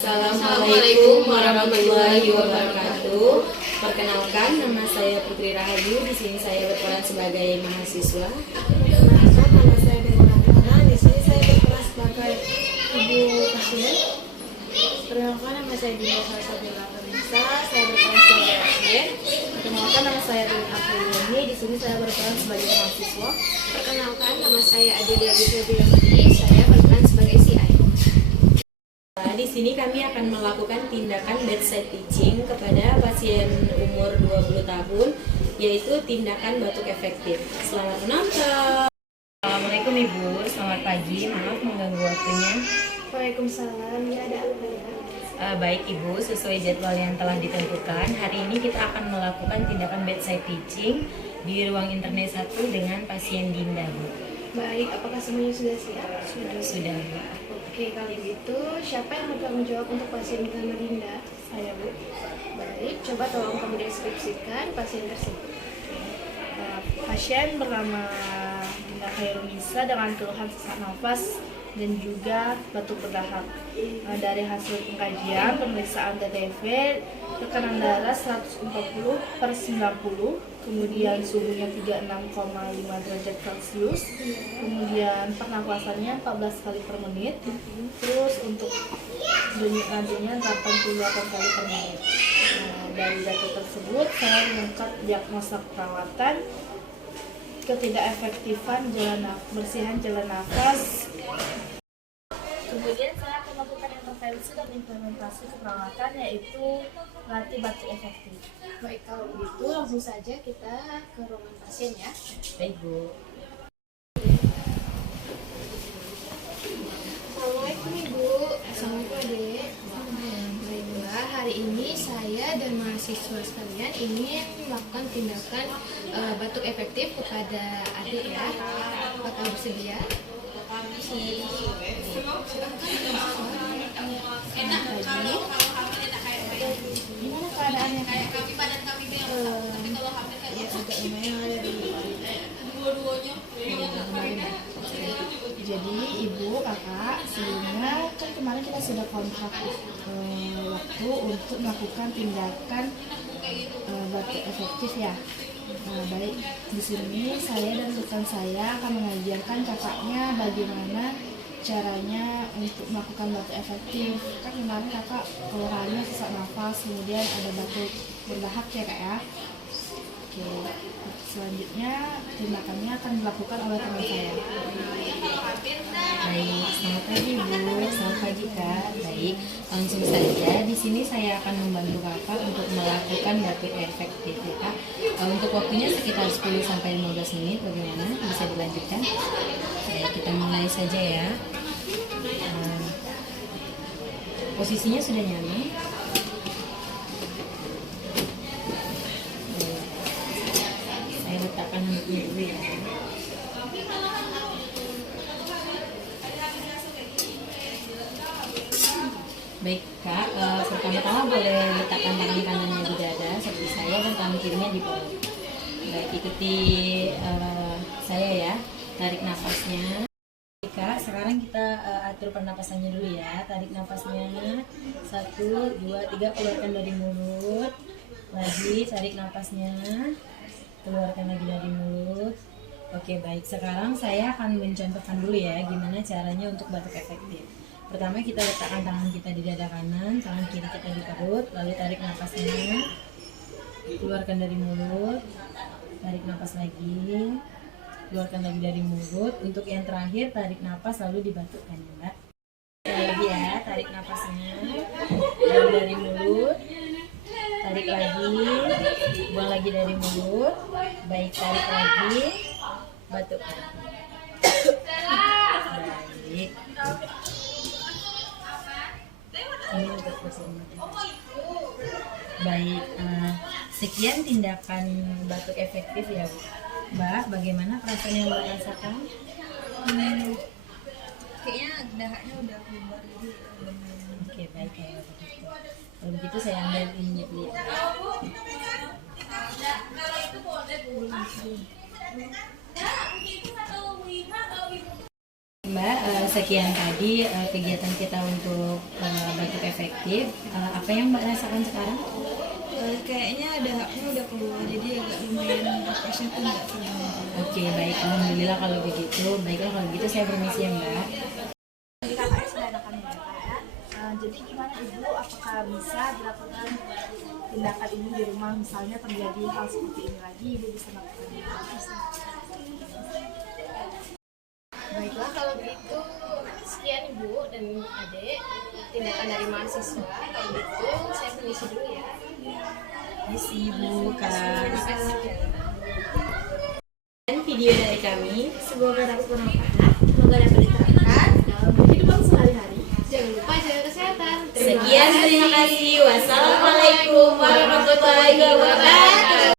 Assalamualaikum warahmatullahi wabarakatuh. Perkenalkan, nama saya Putri Rahayu. Di sini saya berperan sebagai mahasiswa. Perkenalkan, nama saya Dewi Nantana. Di sini saya berperan sebagai ibu pasien. Perkenalkan, nama saya Dinda Salsabila Nisa. Saya berperan sebagai pasien. Perkenalkan, nama saya Dewi Nantana. Di sini saya berperan sebagai mahasiswa. Perkenalkan, nama saya Adelia Biswati. Saya berperan sebagai CI. Di sini kami akan melakukan tindakan bedside teaching kepada pasien umur 20 tahun, yaitu tindakan batuk efektif. Selamat menonton. Assalamualaikum Ibu, selamat pagi. Maaf mengganggu waktunya. Waalaikumsalam. Ya, ada apa ya? Baik Ibu, sesuai jadwal yang telah ditentukan, hari ini kita akan melakukan tindakan bedside teaching di ruang internet 1 dengan pasien Dinda, Bu. Baik, apakah semuanya sudah siap? Sudah, Bu. Oke, kalau gitu siapa yang bertanggung jawab untuk pasien bernama Dinda? Saya, Bu. Baik, coba tolong kamu deskripsikan pasien tersebut. Pasien bernama Dinda Khairunisa dengan keluhan sesak nafas dan juga batuk berdahak. Dari hasil pengkajian pemeriksaan TTV, tekanan darah 140/90, kemudian suhunya 36,5 derajat Celcius, kemudian pernapasannya 14 kali per menit, terus untuk denyut nadinya 88 kali per menit. Dari data tersebut saya mengungkap diagnosa perawatan, ketidakefektifan bersihan jalan nafas. Kemudian saya akan melakukan intervensi dan implementasi keperawatan, yaitu melatih batuk efektif. Baik, kalau begitu langsung saja kita ke ruangan pasien ya. Baik Bu. Assalamualaikum Ibu. Assalamualaikum Adek. Baiklah, hari ini saya dan mahasiswa sekalian ingin melakukan tindakan batuk efektif kepada adik ya. Apakah bersedia? Gimana keadaannya? Ya, agak lumayan ada di Jadi ibu, kakak, sebelumnya kan kemarin kita sudah kontrak waktu untuk melakukan tindakan batuk efektif ya. Baik, di sini saya dan rekan saya akan mengajarkan kakaknya bagaimana caranya untuk melakukan batuk efektif. Kan kemarin kakak keluhannya sesak nafas, kemudian ada batuk berdahak ya kak ya. Oke, selanjutnya tindakannya akan dilakukan oleh teman saya. Baik, selamat pagi Bu, selamat pagi Kak. Baik, langsung saja di sini saya akan membantu Kakak untuk melakukan batuk efektif ya Kak. Untuk waktunya sekitar 10 sampai 15 menit. Bagaimana? Bisa dilanjutkan? Baik, kita mulai saja ya. Posisinya sudah nyaman. Saya letakkan handuknya dulu ya. Baik Kak, pertama-tama boleh letakkan tangan kanannya di dada seperti saya dan tangan kirinya di perut. Baik, ikuti saya ya, tarik nafasnya. Baik, Kak, sekarang kita atur pernapasannya dulu ya. Tarik nafasnya, 1, 2, 3, keluarkan dari mulut. Lagi tarik nafasnya, keluarkan lagi dari mulut. Oke baik, sekarang saya akan mencontohkan dulu ya gimana caranya untuk batuk efektif. Pertama kita letakkan tangan kita di dada kanan, tangan kiri kita di perut, lalu tarik nafasnya, keluarkan dari mulut, tarik nafas lagi, keluarkan lagi dari mulut. Untuk yang terakhir tarik nafas lalu dibatukkan ya Mbak. Lagi ya, tarik nafasnya, buang dari mulut, tarik lagi, buang lagi dari mulut, baik tarik lagi, batukkan. Baik. Ini untuk kesemuanya. Baik, sekian tindakan batuk efektif ya Mbak. Bagaimana perasaan yang Mbak rasakan? kayaknya dahaknya udah keluar jadi Oke baik kalau begitu. Kalau begitu saya ambil ini dulu ya. Mbak, sekian tadi kegiatan kita untuk batuk efektif. efektif. Apa yang Mbak rasakan sekarang? Kayaknya ada haknya udah keluar, jadi agak lumayan nafasnya tuh nggak terlalu. Oke, baik. Alhamdulillah kalau begitu. Baiklah kalau begitu saya permisi ya Mbak. Jadi kakaknya sudah enakan ya Kak ya. Jadi gimana Ibu, apakah bisa dilakukan tindakan ini di rumah, misalnya terjadi hal seperti ini lagi, Ibu bisa lakukannya? Baiklah kalau begitu, sekian Ibu dan Adik tindakan dari mahasiswa. Kalau gitu saya permisi dulu ya. Permisi Ibu, Kak. Terima kasih. Dan video dari kami. Semoga dapat bermanfaat, semoga dapat diterapkan dalam kehidupan sehari-hari. Jangan lupa jaga kesehatan. Sekian, terima kasih. Wassalamualaikum warahmatullahi wabarakatuh.